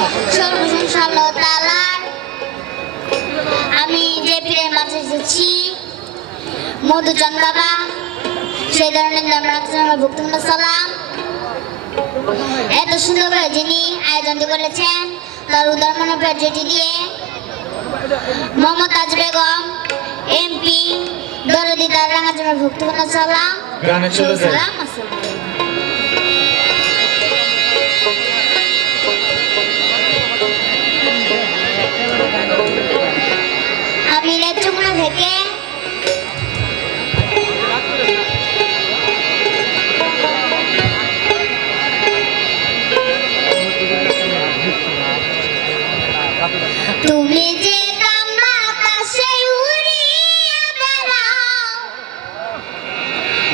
সর্বপ্রশংসা আল্লাহ তাআলার। আমি যে পীরের মাঝে এসেছি মধুচন্দ বাবা, সেই ধরনের ভক্তবৃন্দ সালাম। এত সুন্দর করে যিনি আয়োজনটি করেছেন তার উদার মনোপ্রাণ যেটি দিয়ে মমতাজ বেগম এমপি দরদি তার রাঙাচরণ ভক্তবৃন্দ সালাম। সালাম আমি নেত্রকোনা থেকে তুমি যে আকাশে উড়িয়া বেড়াও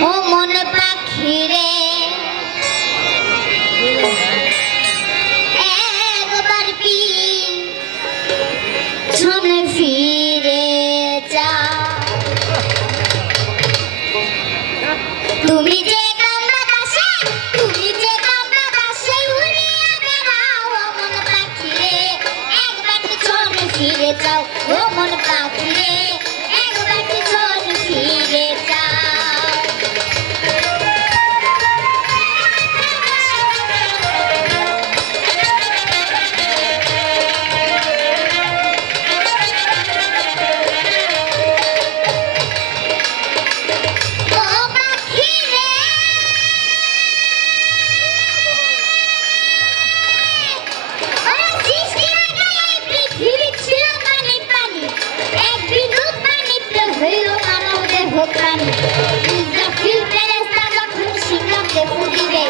ও মন পাখি রে, একবার পিছনে ফিরে যাও। তুমি যে ফিরে যাও ও মন পাখি রে, একবার পিছনে ফিরে যাও। ও পাখি রে, ওরে সৃষ্টি আগে এই পৃথিবী ছিল পানি পানি, এক বিন্দু পানিতে হইল মানব দেহ প্রাণী। ইসরাফিল ফেরেশতা যখন সিংহাসনে ফু দিবে,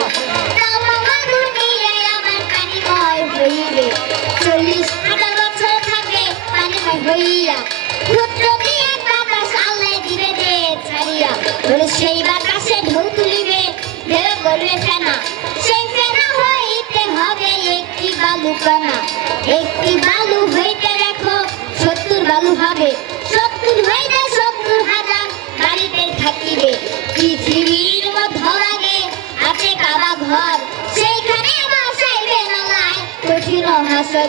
তামাম দুনিয়ায় আমার পানিময় হইবে। 40,000 বছর থাকে পানিময় হইয়া, পুত্র দিয়ে বাতাস আল্লাহ দিবে যে ছাড়িয়া। বলে সেই বাতাসে ঢেউ তুলিবে, ঢেউ করবে ফেনা, সেই ফেনা হইতে হবে একটি বালু কণা। একটি বালু হইতে দেখো 70 বালু হবে, 70 হইতে 70,000 বাড়িতে থাকিবে। পৃথিবীর মধ্যভাগে আছে কাবা ঘর, সেইখানে বসাইবে নলায় কঠিন হাসর।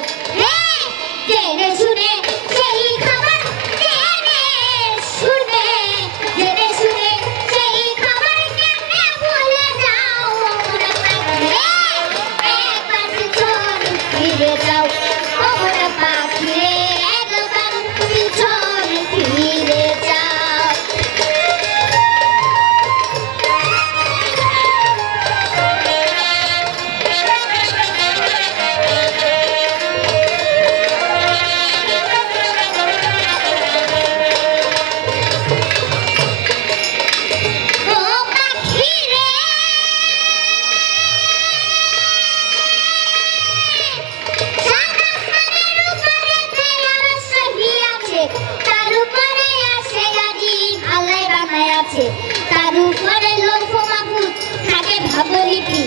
জেনে শুনে সেই খবর, জেনে শুনে জেনে শুনে সেই খবর কেমনে ভুলে যাও। একবার পিছনে ফিরে যাও ও মন পাখি রে, একবার পিছনে ফিরে যাও। ও পাখি রে, সাত আসমানের উপরেতে আরশ রহিয়াছে, তার উপরে আছে আজিম আল্লাহ বানায় আছে। তার উপরে লৌহ মাহফুজ থাকে ভাবলিপি,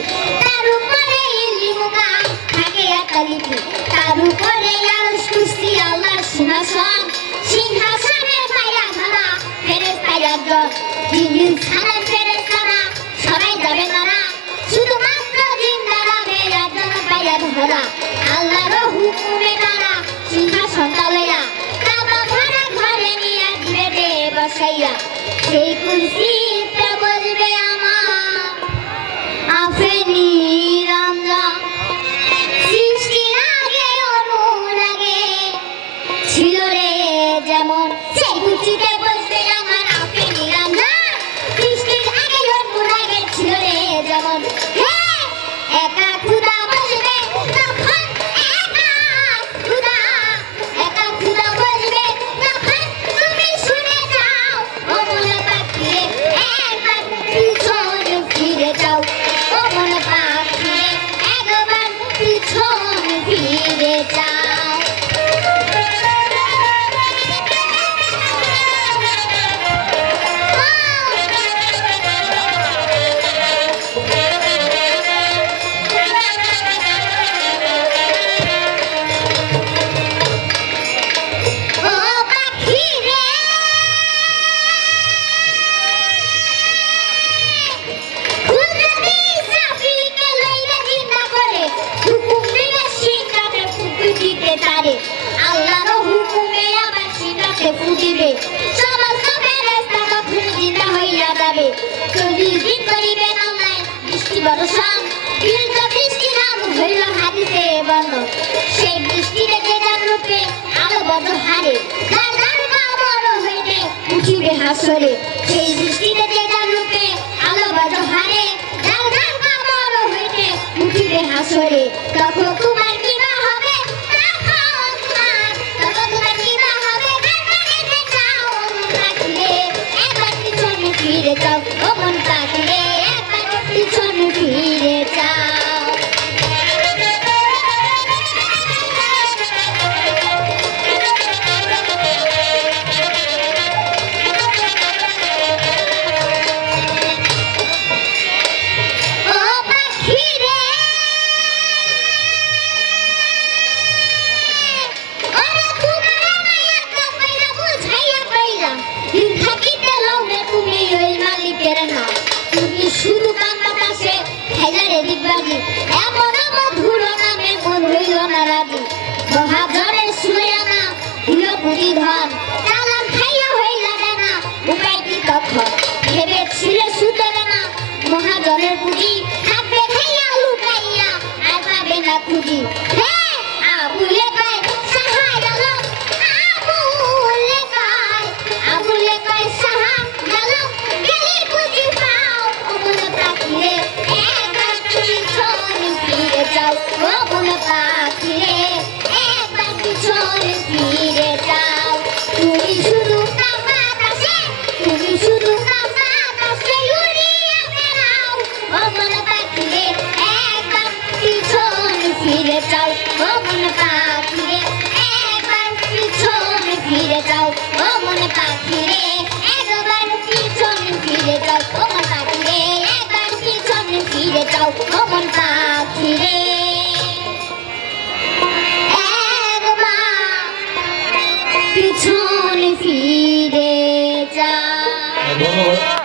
তার উপরে ইলমুকা থাকে একালিপি। তার উপরে আরশ কুরসি আল্লাহর সিংহাসন, সিংহাসনের পায়া ধরা ফেরেশতায় একজন। জিবরিল ছাড়া ফেরেশতারা সবাই যাবে মারা, শুধুমাত্র জিন্দারা একজন পায়া ধরা। আল্লাহর হুকুমে তারা সিংহাসনটা লইয়া কাবা ঘরে ঘরে নিয়ে দিবে দে বসাইয়া। সেই কুরসিতে বলবে আমার আফেনি রামজা, সৃষ্টির আগে অনুরাগে ছিল রে যেমন, সেই কুরসিতে বসবে আমার আফেনি রামজা, সৃষ্টির আগে অনুরাগে ছিল রে যেমন। একা খুদা বলবে তখন, একা খুদা বলবে তখন তুমি শুনে যাও ও মন পাখি রে, একবার পিছনে ফিরে যাও ও মন পাখি রে, একবার পিছনে ফিরে যাও। বর্ষণ দীর্ঘ বৃষ্টি নাম হইল হাদিসে বর্ণ সেই বৃষ্টিতে যে যার রূপে আলো বড় হারে যার যার কামড় হইতে উঠিবে হাসরে সেই বৃষ্টিতে যে যার রূপে আলো বড় হারে যার যার কামড় হইতে উঠিবে হাসরে তখন তোমার কি বা হবে তখন তোমার কি বা হবে একবার পিছনে ফিরে যাও ও মন পাখিরে একবার পিছনে ফিরে যাও ও পাখিরে ওরে তোমার মায়া তো কইরা বুঝাইয়া কইলাম দিন থাকিতে লওনে তুমি ওই মালিকের না তুমি শুধু কান বাতাসে খেলারে দিবাগি এমন মধুর নামে মন হইল না রাজি মহাজনে শুয়ে না দিল বুড়ি ধন চালাম খাইয়া হইলা না উপায় কি তখন ভেবেছিলে সুতরে না মহাজনের বুড়ি থাকবে খাইয়া লুকাইয়া আর পাবে না খুঁজি হে আবুলে পায় সাহায় গেল আবুলে পায় সাহায় গেল গেলি বুঝি পাও ও মনে পাখিরে একবার পিছনে ফিরে যাও ও মনে পাখিরে একবার পিছনে ফিরে যাও তুমি শুধু বাতাসে উড়িয়ে বেড়াও ও মনে পাখিরে একবার পিছনে ফিরে যাও ও মনে পাখিরে একবার পিছনে ফিরে যাও ও মনে পাখিরে একবার পিছনে ফিরে যাও ও মন পাখিরে একবার পিছনে ফিরে যাও ও মন পাখিরে একবার পিছনে ফিরে যাও ধন্যবাদ।